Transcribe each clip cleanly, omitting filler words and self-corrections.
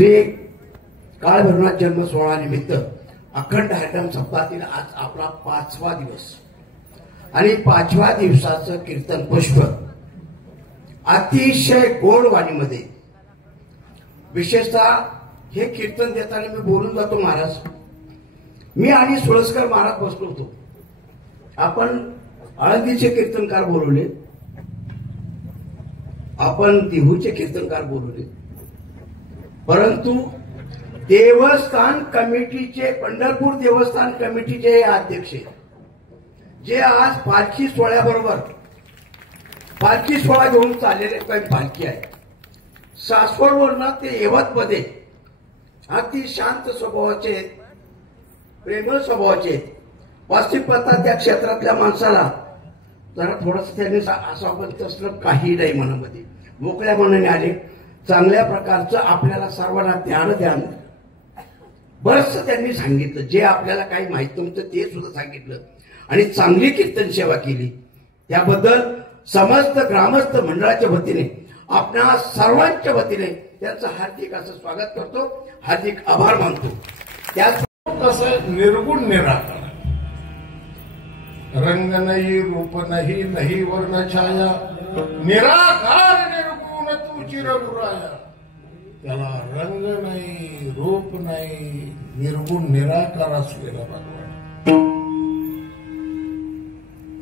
श्री काळभैरवनाथ जन्म सोहळा निमित्त अखंड हरिनाम सप्ताहातील आज आपला 5वा दिवस आणि 5व्या दिवसाचं कीर्तन पुष्प अतिशय गोड वाणीमध्ये, विशेषतः हे कीर्तन देताना मी बोलून जातो महाराज, मी आणि सुळसकर महाराज बसलो होतो. आपण आळंदीचे कीर्तनकार बोलवले, आपण देहूचे कीर्तनकार बोलवले, परंतु देवस्थान कमिटीचे, पंढरपूर देवस्थान कमिटीचे अध्यक्ष जे आज पालखी सोहळ्याबरोबर पालखी सोहळा घेऊन चाललेले काही पालखी आहे, सासवडवरनं ते यवतमध्ये अति शांत स्वभावाचे, प्रेमळ स्वभावाचे, वास्तविकता त्या क्षेत्रातल्या माणसाला जरा थोडंसं त्यांनी असं आपण तसलं काही नाही मनामध्ये, मोकळ्या मनाने आले. चांगल्या प्रकारचं आपल्याला सर्वांना ज्ञान बरंच त्यांनी सांगितलं, जे आपल्याला काही माहित नव्हतं ते सुद्धा सांगितलं आणि चांगली कीर्तन सेवा केली. त्याबद्दल समस्त ग्रामस्थ मंडळाच्या वतीने, आपल्या सर्वांच्या वतीने त्यांचं हार्दिक असं स्वागत करतो, हार्दिक आभार मानतो. त्याच कसं निर्गुण निराकार, रंग नाही, रूप नाही, नाही वर्ण छाया, निराकार निर्गुण तू चिरगुराया. त्याला रंग नाही, रूप नाही, निर्गुण निराकार असलेला भगवान,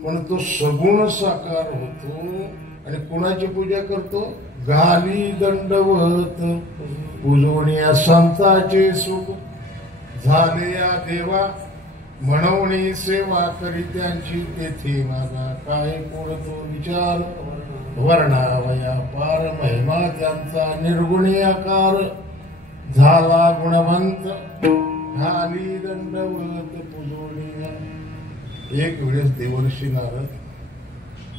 पण तो सगुण साकार होतो. आणि कुणाची पूजा करतो? घाली दंडवत पूजवण्या संतांचे सुख, झाले या देवा म्हणवणी सेवा करी त्यांची, तेथे माझा काय कोणतो विचार, वर्णावया पार महिमा त्यांचा निर्गुणी आकार, झाला गुणवंत घाली दंडवत पूजवण्या. एक वेळेस देवर्षी नारद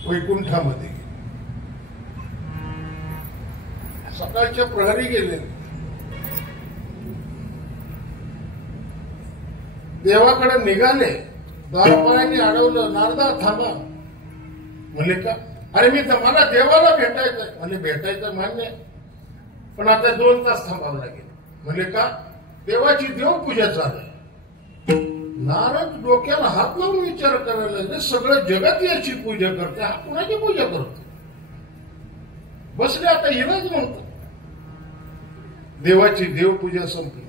वैकुंठामध्ये गेले, सकाळच्या प्रहरी गेले, देवाकडे निघाले, द्वारपालांनी अडवलं, नारदा थांबा. म्हणले का? अरे मी तर मला देवाला भेटायचंय. म्हणजे भेटायचं मान्य, पण आता 2 तास थांबावं लागेल. म्हणले का? देवाची देवपूजा चालू. नारद डोक्याला हात लावून विचार करायला लागले, सगळं जगत याची पूजा करते, हा कुणाची पूजा करतो? बसले, आता इलाज नव्हतं. देवाची देवपूजा संपली.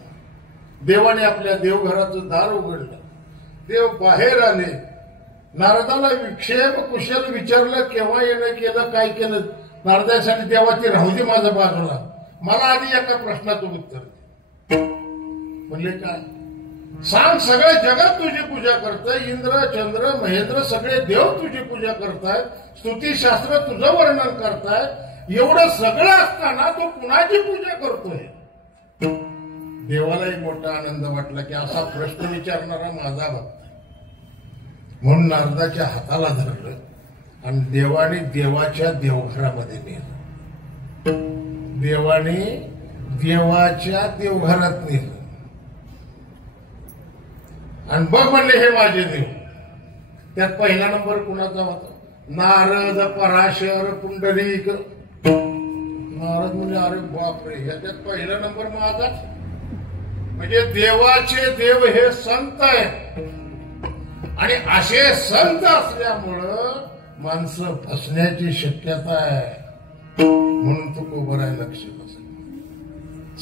देवाने आपल्या देवघराचं दार उघडलं, देव बाहेर आले. नारदाला विक्षेप कुशल विचारलं, केव्हा येणं केलं, काय केलं? नारदासाठी देवाची राहू दे माझ्या बाजूला, मला आधी एका प्रश्नाचं उत्तर दे. म्हणले काय? सांग, सगळ्या जगात तुझी पूजा करताय, इंद्र चंद्र महेंद्र सगळे देव तुझी पूजा करतायत, स्तुतीशास्त्र तुझं वर्णन करताय, एवढं सगळं असताना तू कुणाची पूजा करतोय? देवालाही मोठा आनंद वाटला की असा प्रश्न विचारणारा माझा भक्त. म्हणून नारदाच्या हाताला धरलं आणि देवाने देवाच्या देवघरामध्ये नेलं. देवाने देवाच्या देवघरात नेलं आणि बघ म्हणले, हे माझे देव. त्यात पहिला नंबर कुणाचा होता? नारद, पराशर, पुंडरीक. नारद म्हणजे अरे बापरे, ह्याच्यात पहिला नंबर माझाच. म्हणजे देवाचे देव हे संत आहेत आणि असे संत असल्यामुळं माणसं फसण्याची शक्यता आहे. म्हणून तो उभं लक्ष बसेल.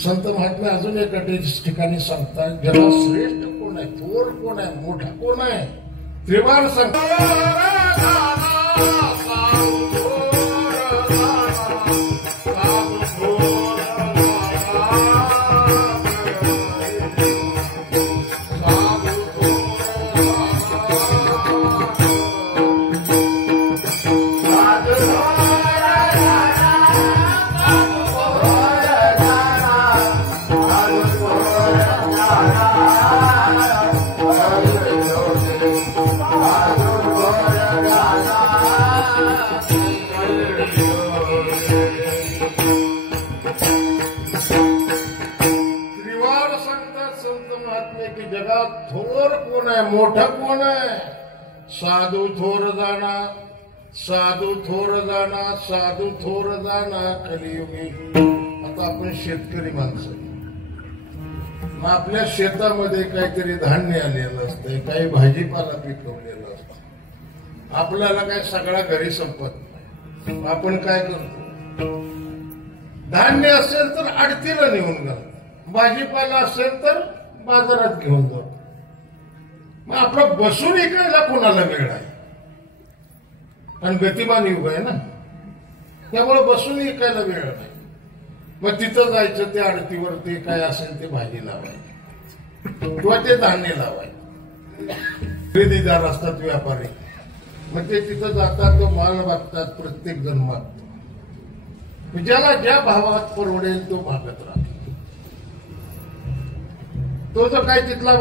संत महात्मे अजून एका ठिकाणी सांगतात, जगात श्रेष्ठ कोण आहे, थोर कोण आहे, मोठा कोण आहे? त्रिवार संत. जगात थोर कोण आहे, मोठा कोण आहे? साधू थोर जाणा, साधू थोर जाणा, साधू थोर जाणा कलियुगी. आता आपण शेतकरी माणसं, आपल्या शेतामध्ये काहीतरी धान्य आलेलं असतंय, काही भाजीपाला पिकवलेलं असतं. आपल्याला काय सगळा घरी संपत नाही. आपण काय करतो, धान्य असेल तर आडतीला नेऊन घालतो, भाजीपाला असेल तर बाजारात घेऊन जातो. मग आपलं बसून इकायला कोणाला वेळ आहे? आणि गतिमान युग आहे ना, त्यामुळे बसून इकायला वेळ नाही. मग तिथं जायचं, ते आडतीवर ते काय असेल ते भाजी लावायची किंवा ते धान्य लावायचे. खरेदीदार असतात व्यापारी, मग ते तिथं जातात, तो माल मागतात, प्रत्येक जण मागतो. ज्याला ज्या भावात परवडेल तो मागत राहतो. तो जो काय तिथला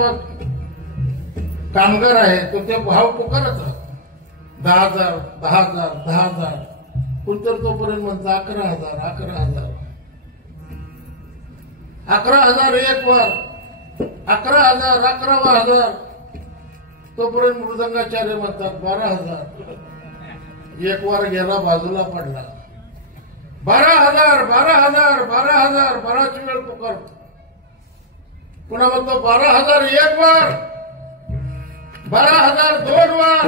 कामगार आहे तो ते भाव पुकारत राहतो. 10,000, 10,000, 10,000. तर तोपर्यंत म्हणतो 11,000, 11,000, 11,000 एक वार, 11,000, 11,000. तोपर्यंत मृदंगाचार्य म्हणतात 12,000. एक वार गेला, बाजूला पडला. 12,000, 12,000, 12,000. बराच वेळ पुकारतो. पुन्हा म्हणतो 12,000 एक वार, 12,000 दोन वार.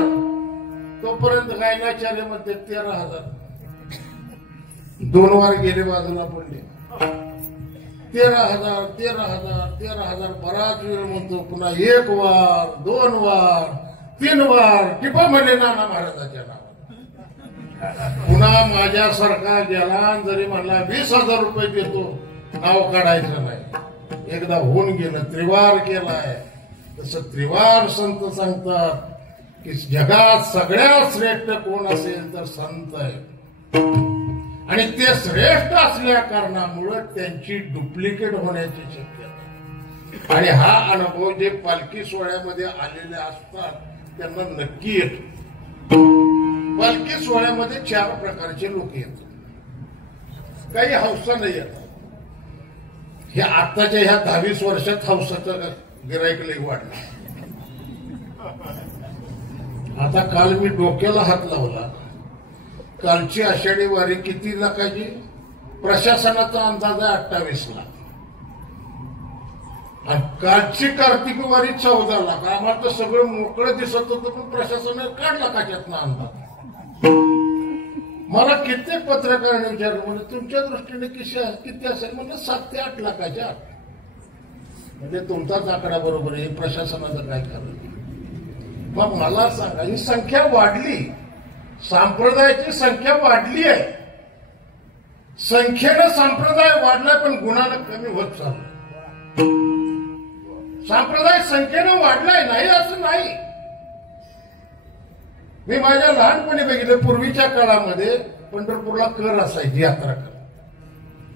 तोपर्यंत गायनाचार्य म्हणते 13,000. 2 वार गेले, बाजूला पडले. 13,000, 13,000, 13,000. बराच वेळ म्हणतो. पुन्हा 1 वार, 2 वार, 3 वार. टिपा म्हणले नाना महाराजाच्या नावात. पुन्हा माझ्यासारखा गेला, जरी म्हणला 20,000 रुपये देतो, नाव काढायचं नाही. एकदा होऊन गेलं, त्रिवार केलाय. तसं त्रिवार संत सांगतात की जगात सगळ्यात श्रेष्ठ कोण असेल तर संत आहे. आणि ते श्रेष्ठ असल्या कारणामुळे त्यांची डुप्लिकेट होण्याची शक्यता. आणि हा अनुभव जे पालखी सोहळ्यामध्ये आलेले असतात त्यांना नक्की येतो. पालखी सोहळ्यामध्ये 4 प्रकारचे लोक येतात. काही हौसानं येतात. हे आताच्या ह्या 10-20 वर्षात हौसाचं गिराईक लई वाढलं. आता काल मी डोक्याला हात लावला. कालची आषाढी वारी किती लाखाची? प्रशासनाचा अंदाज आहे 28 लाख. आणि कालची कार्तिक वारी 14 लाख. आम्हाला तर सगळं मोकळं दिसत होतं, पण प्रशासनाने काढला काच्यातनं अंदाज. मला कित्येक पत्रकारांनी विचारलं, म्हणजे तुमच्या दृष्टीने किती असेल? म्हणजे 7 ते 8 लाखाच्या आत. म्हणजे तुमचाच आकडा बरोबर आहे. प्रशासनाचं काय करायचं? मग मला सांगा, ही संख्या वाढली, संप्रदायाची संख्या वाढली आहे. संख्येनं संप्रदाय वाढलाय, पण गुणानं कमी होत चाललाय. संप्रदाय संख्येनं वाढलाय नाही असं नाही. मी माझ्या लहानपणी बघितलं, पूर्वीच्या काळामध्ये पंढरपूरला कर असायची, यात्रा कर.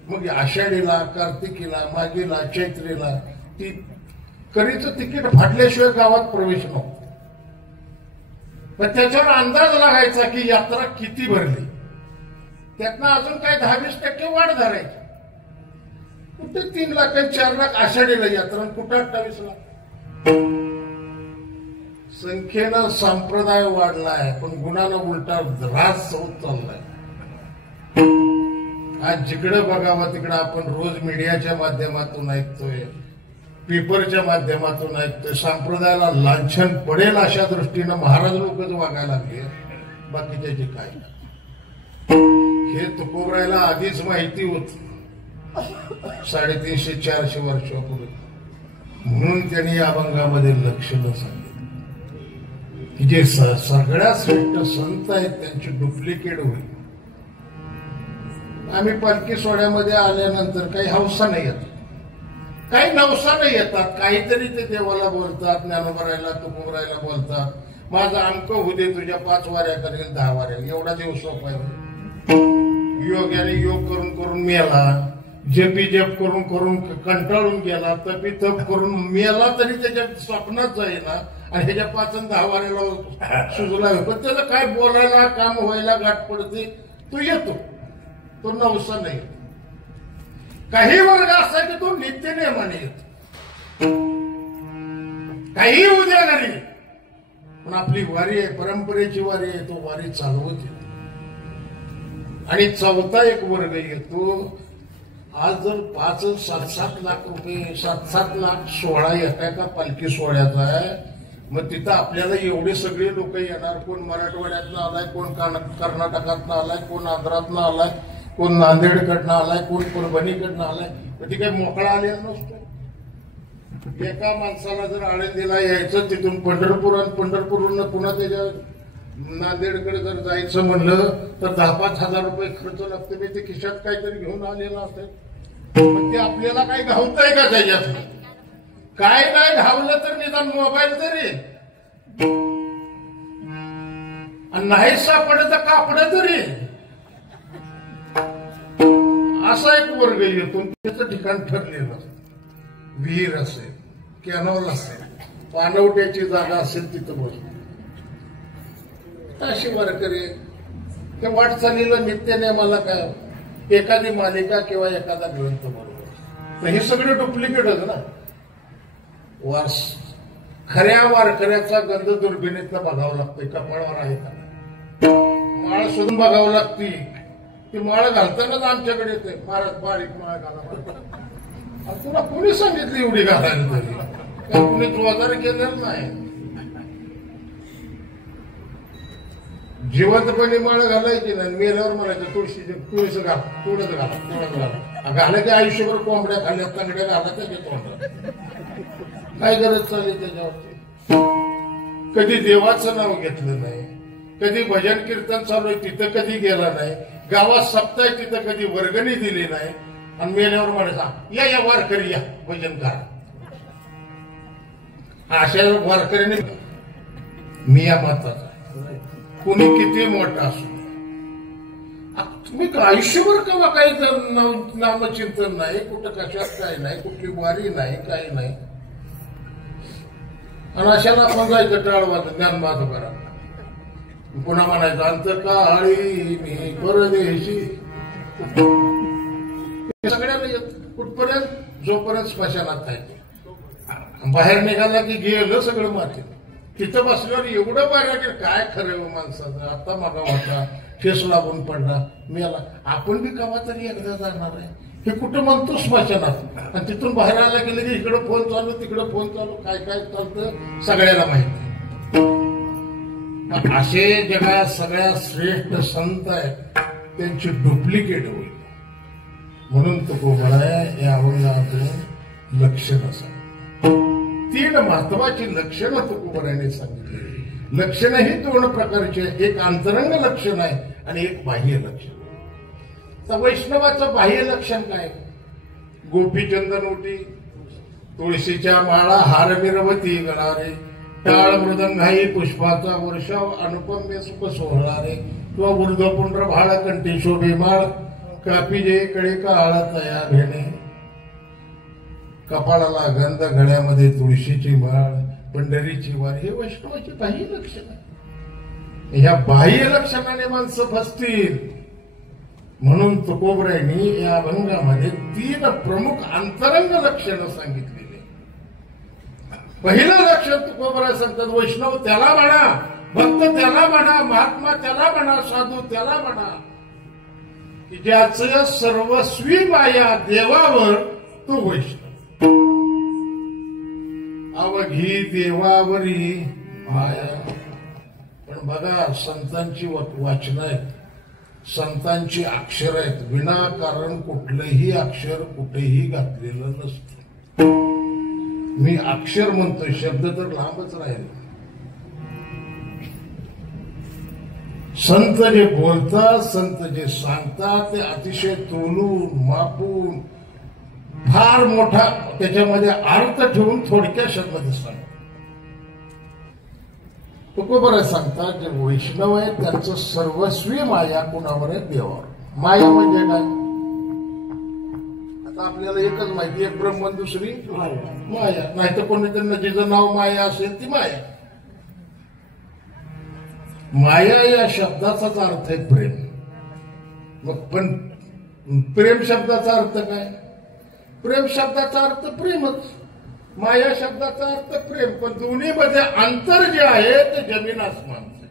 मग आषाढीला, कार्तिकीला, मागीला, चैत्रीला ती करीचं तिकीट फाटल्याशिवाय गावात प्रवेश नव्हता. पण त्याच्यावर अंदाज लागायचा की यात्रा किती भरली. त्यातनं अजून काही 10-20% वाढ धरायची. कुठे 3 लाख 4 लाख आषाढीला यात्रा, कुठं 28 लाख. संख्येनं संप्रदाय वाढलाय, पण गुणानं उलटा ऱ्हास होत चाललाय. आज जिकडे बघावं तिकडे आपण रोज मीडियाच्या माध्यमातून ऐकतोय, पेपरच्या माध्यमातून ऐकतोय, संप्रदायाला लांछन पडेल अशा दृष्टीनं महाराज लोकच वागायला लागले. बाकीच्याची काय? हे तुकोबरायला आधीच माहिती होत 350-400 वर्षापूर्वी. म्हणून त्यांनी या अभंगामध्ये लक्ष न सांगितलं की जे सगळ्यात श्रेष्ठ संत आहेत त्यांची डुप्लिकेट होईल. आम्ही पालखी सोहळ्यामध्ये आल्यानंतर काही हौसानं येतात, काही नवसानं येतात. काहीतरी ते देवाला बोलतात, ज्ञानोबरायला, तुकोबरायला बोलतात. माझं अमकं होऊ दे, तुझ्या 5 वाऱ्या करेल, 10 वाऱ्या. एवढा देव सोपा आहे. योग्याने योग करून करून मेला, जपी जप करून करून कंटाळून गेला, तपी तप करून मेला, तरी त्याच्या स्वप्नात जाईना. आणि ह्याच्या 5 आणि 10 वाऱ्याला सुजला. पण त्याला काय बोलायला, काम व्हायला गाठ पडते, तो येतो. तो नवसा नाही. काही वर्ग असा की तो नित्य नियमाने येतो. काही उद्या घरी, पण आपली वारी आहे, परंपरेची वारी आहे, तो वारी चालवत येतो. आणि 4था एक वर्ग येतो, आज जर 5-7 लाख रुपये 7 लाख सोहळा येताय का पालखी सोहळ्याचा आहे, मग तिथं आपल्याला एवढे सगळे लोक येणार. कोण मराठवाड्यातनं आलाय, कोण कर्नाटकातनं आलाय, कोण आंध्रातनं आलाय, कोण नांदेडकडनं आलाय, कोण परभणीकडनं आलाय. तर ती काही मोकळा आलेला नसतो. एका माणसाला जर आळंदीला यायचं तिथून पंढरपूरवरून पुन्हा त्याच्या नांदेडकडे जर जायचं म्हणलं तर 10-5 हजार रुपये खर्च लागतो. मी ते खिशात काहीतरी घेऊन आलेलं असेल, पण ते आपल्याला काही घावतंय का त्याच्यात? काय नाही घावलं तर निदान मोबाईल तरी, आणि नाही सापडत तर कापड तरी. असा एक वर्ग येतो, त्याचं ठिकाण ठरलेलं असतं. विहीर असेल, कॅनॉल असेल, पाणवट्याची जागा असेल, तिथं बसतो. अशी वारकरी त्या वाटचालीला नित्याने मला काय एखादी मालिका किंवा एखादा ग्रंथ बरोबर. हे सगळे डुप्लिकेटच ना. खऱ्या वारकऱ्याचा गंध दुर्बिणीतनं बघावं लागतंय. कपाळावर आहे का माळ शोधून बघावं लागती. ती माळ घालतानाच आमच्याकडे येते, फारच बारीक माळ घाला. तुला कोणी सांगितली एवढी घालायला? तरी कुणी वजन केलेलं नाही. जिवंतपणे माळ घालायची नाही, मेल्यावर म्हणायचं तुळस घाल, तुळस घाला. घाला की आयुष्यभर कोंबड्या खाल्ल्या, तांगड्या घाला त्याच्या तोंडात. काय गरज चालली त्याच्यावरती? कधी देवाचं नाव घेतलं नाही, कधी भजन कीर्तन चालू आहे तिथं कधी गेला नाही, गावात सप्ताह तिथं कधी वर्गणी दिली नाही, आणि मेल्यावर म्हणायचा या वारकरी या भजन करा. अशा वारकऱ्याने मी या मताचा, कुणी किती मोठा असू, तुम्ही आयुष्यभर केव्हा काही नामचिंतन नाही, कुठं कशात काय नाही, कुठली वारी नाही, काही नाही. आणि अशाला आपण जायचं टाळवाचं ज्ञानबाद करा. पुन्हा म्हणायचं अंतकाळी मी परदेशी. सगळ्यांना येत कुठपर्यंत? जोपर्यंत स्मशानात आहे. बाहेर निघाला की गेलं सगळं मातीत. तिथं बसल्यावर एवढं बाहेर काय खरं माणसाचं. आता मागा होता ठेस लागून पडला मेला. आपण बी केव्हा तरी एकदा जाणार आहे. हे कुठं म्हणतो स्मशानात, आणि तिथून बाहेर आला गेलं की इकडं फोन चालू तिकडं फोन चालू, काय काय चालतं सगळ्याला माहिती. असे जगात सगळ्यात श्रेष्ठ संत आहेत, त्यांची डुप्लिकेट होईल. म्हणून तुकोबराय या अभंगातून लक्षण असं 3 महत्वाची लक्षणं तुकोबरायाने सांगितली. लक्षणं ही 2 प्रकारची आहेत. एक अंतरंग लक्षण आहे आणि एक बाह्य लक्षण. तर वैष्णवाचं बाह्य लक्षण काय? गोपीचंदन ओटी, तुळशीच्या माळा, हार मिरवती गळारे, टाळ मृदंगाई पुष्पाचा वर्षाव, अनुपम्य सुख सोहळारे, किंवा ऊर्ध्वपुंड्र भाळ कंठी शोभे माळ, कापी जे कडे काळ तया भेणे, कपाळाला गंध, गळ्यामध्ये तुळशीची माळ, पंढरीची वार. हे वैष्णवाची बाह्य लक्षण आहे. ह्या बाह्य लक्षणाने माणसं फसतील. म्हणून तुकोबरायांनी या अभंगामध्ये 3 प्रमुख अंतरंग लक्षणं सांगितलेली. पहिलं लक्षण तुकोबराय सांगतात, वैष्णव त्याला म्हणा, भक्त त्याला म्हणा, महात्मा त्याला म्हणा, साधू त्याला म्हणा की ज्याचं सर्वस्वी माया देवावर तो वैष्णव. अवघी देवावरी माया. पण बघा, संतांची वाचन आहेत, संतांची अक्षर आहेत, विनाकारण कुठलंही अक्षर कुठेही घातलेलं नसतं. मी अक्षर म्हणतोय, शब्द तर लांबच राहील. संत जे बोलतात, संत जे सांगतात ते अतिशय तोलून मापून फार मोठा त्याच्यामध्ये अर्थ ठेवून थोडक्या शब्दात सांगतात. तुकोबराय सांगतात, जे वैष्णव आहे त्यांचं सर्वस्वी माया कुणावर आहे? देवावर. माया म्हणजे काय? आता आपल्याला एकच माहिती, एक ब्रह्म, दुसरी माया. नाही तर कोणीतरी जिचं नाव माया असेल ती माया. माया या शब्दाचाच अर्थ आहे प्रेम. मग पण प्रेम शब्दाचा अर्थ काय? प्रेम शब्दाचा अर्थ प्रेमच, माया शब्दाचा अर्थ प्रेम. पण दोन्हीमध्ये अंतर जे आहे ते जमीन आसमानचं.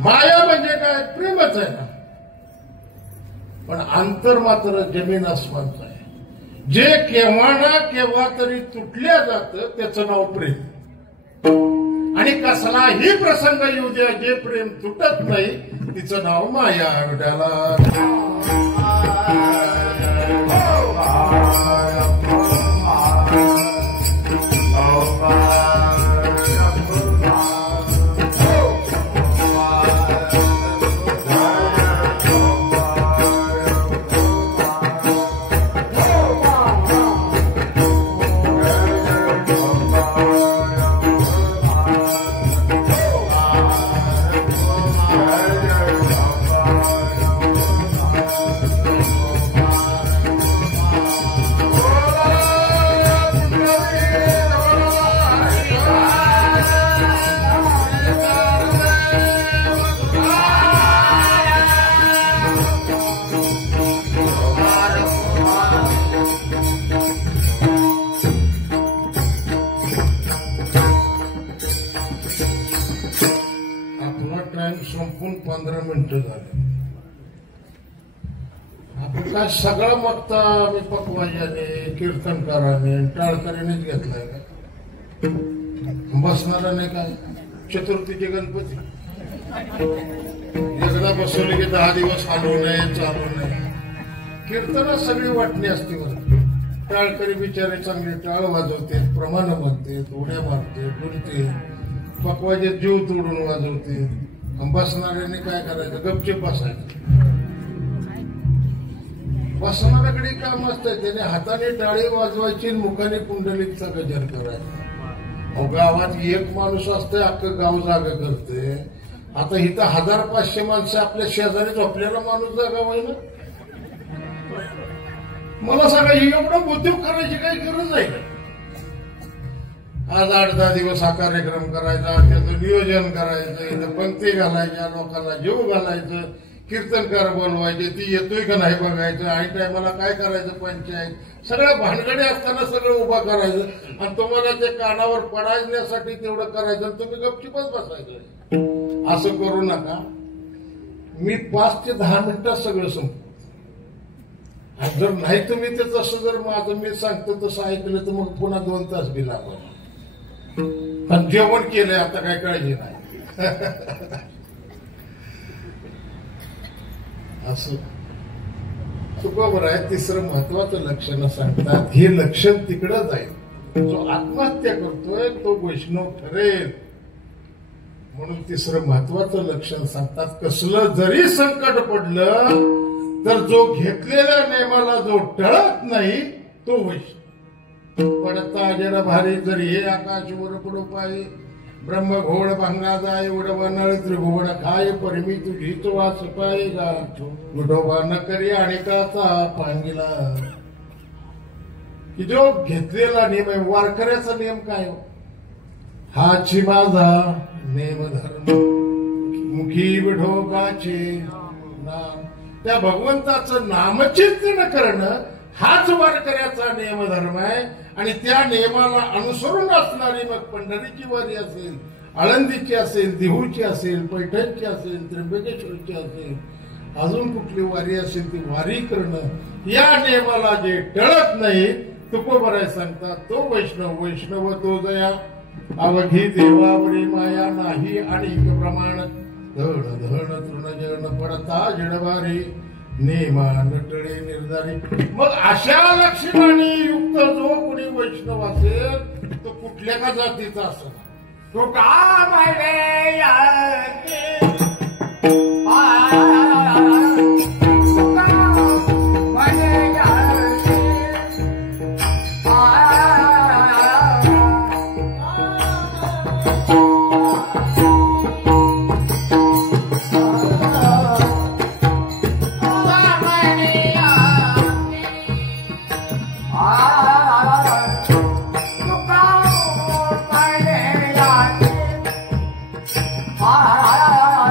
माया म्हणजे काय? प्रेमच आहे ना. पण अंतर मात्र जमीन आसमानचं आहे. जे केव्हा ना केव्हा तरी तुटल्या जातं त्याचं नाव प्रेम. आणि कसलाही प्रसंग येऊ द्या, जे प्रेम तुटत नाही तिचं नाव माया. त्याला संपून 15 मिनिटं झाले. आपण काय सगळा मागता आम्ही पकवाजाने, कीर्तनकाराने, टाळकऱ्यानेच घेतलाय का? बसणाराने काय चतुर्थीचे गणपती एकदा बसवले की 10 दिवस हलवू नये, चालू नये. कीर्तनात सगळी वाटणी असते. टाळकरी बिचारे चांगले टाळ वाजवते, प्रमाण म्हणते, उड्या मारते, डुलते, पकवाजे जीव तोडून वाजवते. बसणाऱ्याने काय करायचं? गपचीप बसायचं. बसणाऱ्याकडे काम असतं, त्याने हाताने टाळी वाजवायची, मुखाने कुंडलीचा गजर करायचा. गावात एक माणूस असते, अख्खं गाव जागा करते. आता इथं 1500 माणसं आपल्या शेजारी झोपलेला माणूस जागा होईना. मला सांगा, एवढं उद्योग करायची काही गरज आहे का? आज 8-10 दिवस हा कार्यक्रम करायचा, त्याचं नियोजन करायचं, इथं पंक्ती घालायच्या, लोकांना जीव घालायचं, कीर्तनकार बोलवायचे, ती येतोय का नाही बघायचं, आणि टायमाला काय करायचं, पंचायत, सगळ्या भानगडी असताना सगळं उभा करायचं. आणि तुम्हाला ते कानावर पडायण्यासाठी तेवढं करायचं, तुम्ही गपचिपच बसायचं. असं करू नका. मी 5 ते 10 मिनिटात सगळं संपतो. आणि जर नाही तुम्ही ते तसं जर माझं मी सांगतो तसं ऐकलं तर मग पुन्हा 2 तास बी लागणार. पण जेवण केलंय, आता काय काळजी नाही. असं बरोबर आहे. तिसरं महत्वाचं लक्षण सांगतात, हे लक्षण तिकडं जाईल जो आत्महत्या करतोय तो वैष्णव ठरेल. म्हणून तिसरं महत्वाचं लक्षण सांगतात, कसलं जरी संकट पडलं तर जो घेतलेल्या नियमाला जो टळत नाही तो वैष्णव. पडता जरा भारी जरी हे आकाश वर पडो पाय, ब्रह्म घोड भांगा जाय, उडवा नळ त्रिभुवन खाय, परमी तुझीच वास पाय गा, विठोबा न करी आणि काचा पांगिला. की जो घेतलेला नियम आहे, वारकऱ्याचा नियम काय? हाची माझा नेम धर्म, मुखी विठोबाचे नाम. त्या भगवंताचं नामचिंतन करणं हाच वारकऱ्याचा नियमधर्म आहे. आणि त्या नियमाला अनुसरून असणारी मग पंढरीची वारी असेल, आळंदीची असेल, देहूची असेल, पैठणची असेल, त्र्यंबकेश्वरची असेल, अजून कुठली वारी असेल ती वारी करणं, या नियमाला जे टळत नाही तुकोबराय सांगतात तो वैष्णव. वैष्णव तो जया अवघी देवावरी माया नाही आणि प्रमाण, धड धड तृणजन पडता जडवारी, नेमा नटळे निर्धारी. मग अशा लक्षणाने युक्त जो कोणी वैष्णव असेल तो कुठल्या का जातीचा असेल, तो का Ah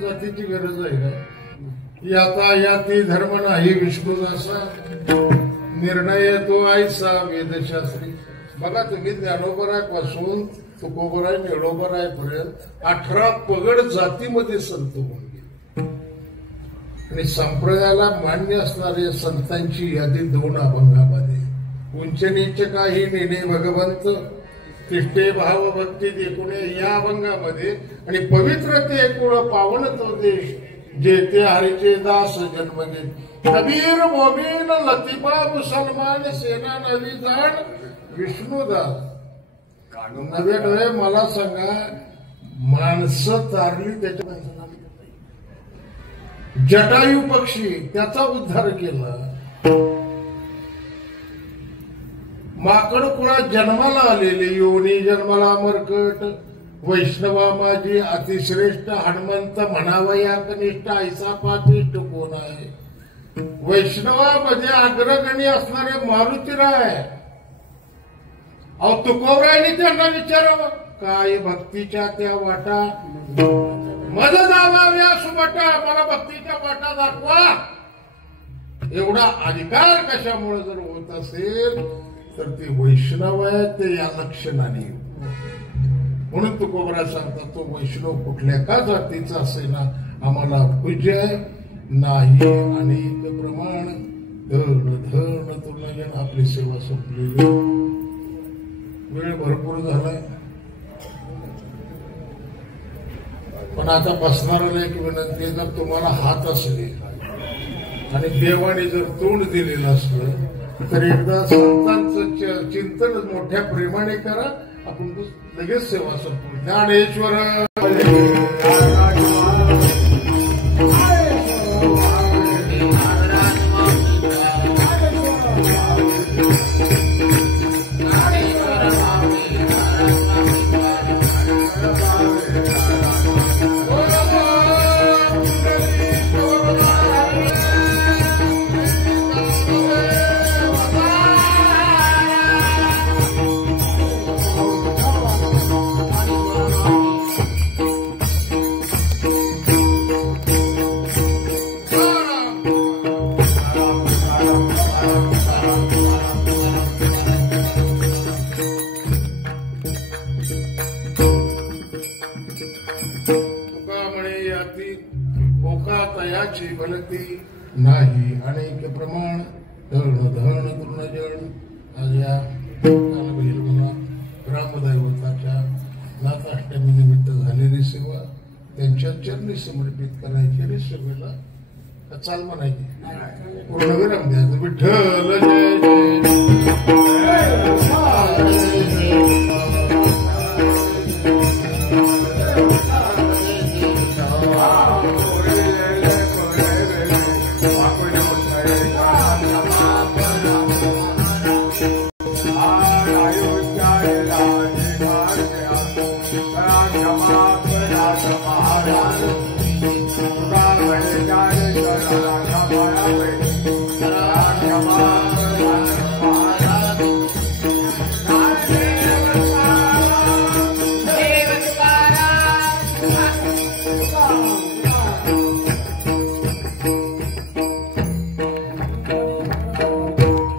जातीची गरज आहे का? याता याती धर्म नाही विष्णूदासा निर्णय तो आयसा वेदशास्त्री. बघा तुम्ही ज्ञानोबरापासून तुकोबराय निळोबराय पर्यंत 18 पगड जातीमध्ये संत होऊन गेले आणि संप्रदायाला मान्य असणारे संतांची यादी 2 अभंगामध्ये. उंच नीच काही नेणे भगवंत तिष्ठे भाव भक्ती देखुणे या अभंगामध्ये आणि पवित्र ते कुळ पावन तो देश जेते हरीचे दास जन्म घे. कबीर मोमीन लतिफा मुसलमान सेना नवी जाण विष्णुदास. नव्हे नव्हे मला सांगा, माणसं तारली त्याच्या जटायू पक्षी त्याचा उद्धार केला. माकड कुळात जन्माला आलेले योनी जन्माला मरकट वैष्णवा माझी अतिश्रेष्ठ हनुमंत म्हणावया कनिष्ठ ऐसा पापिष्ट कोण आहे. वैष्णवामध्ये अग्रगणी असणारे मारुतीराय. अहो तुकोबरायने त्यांना विचारावं काय भक्तीच्या त्या वाटा मद दावाव्या सुवाटा, मला भक्तीच्या वाटा दाखवा. एवढा अधिकार कशामुळे जर होत असेल तर ते वैष्णव आहे ते या लक्षणाने. म्हणून तुकोबरा सांगतात तो वैष्णव कुठल्या का जातीचा असेना आम्हाला पूज्य आहे. नाही अनेक प्रमाण धन धन तुलना. आपली सेवा संपलेली, वेळ भरपूर झालाय. पण आता बसणाऱ्याला एक विनंती, जर तुम्हाला हात असले आणि देवाने जर तोंड दिलेलं असलं तर एकदा संतांचं चिंतन मोठ्या प्रेमाने करा. आपण लगेच सेवा संपू. ज्ञानेश्वर आपल्या कालभैरवनाथ ग्रामदैवताच्या नाथाष्टमी निमित्त झालेली सेवा त्यांच्या चरणी समर्पित करायची आणि सेवेला चाल म्हणायची पूर्णविराम द्यायचं विठ्ठल जय Jai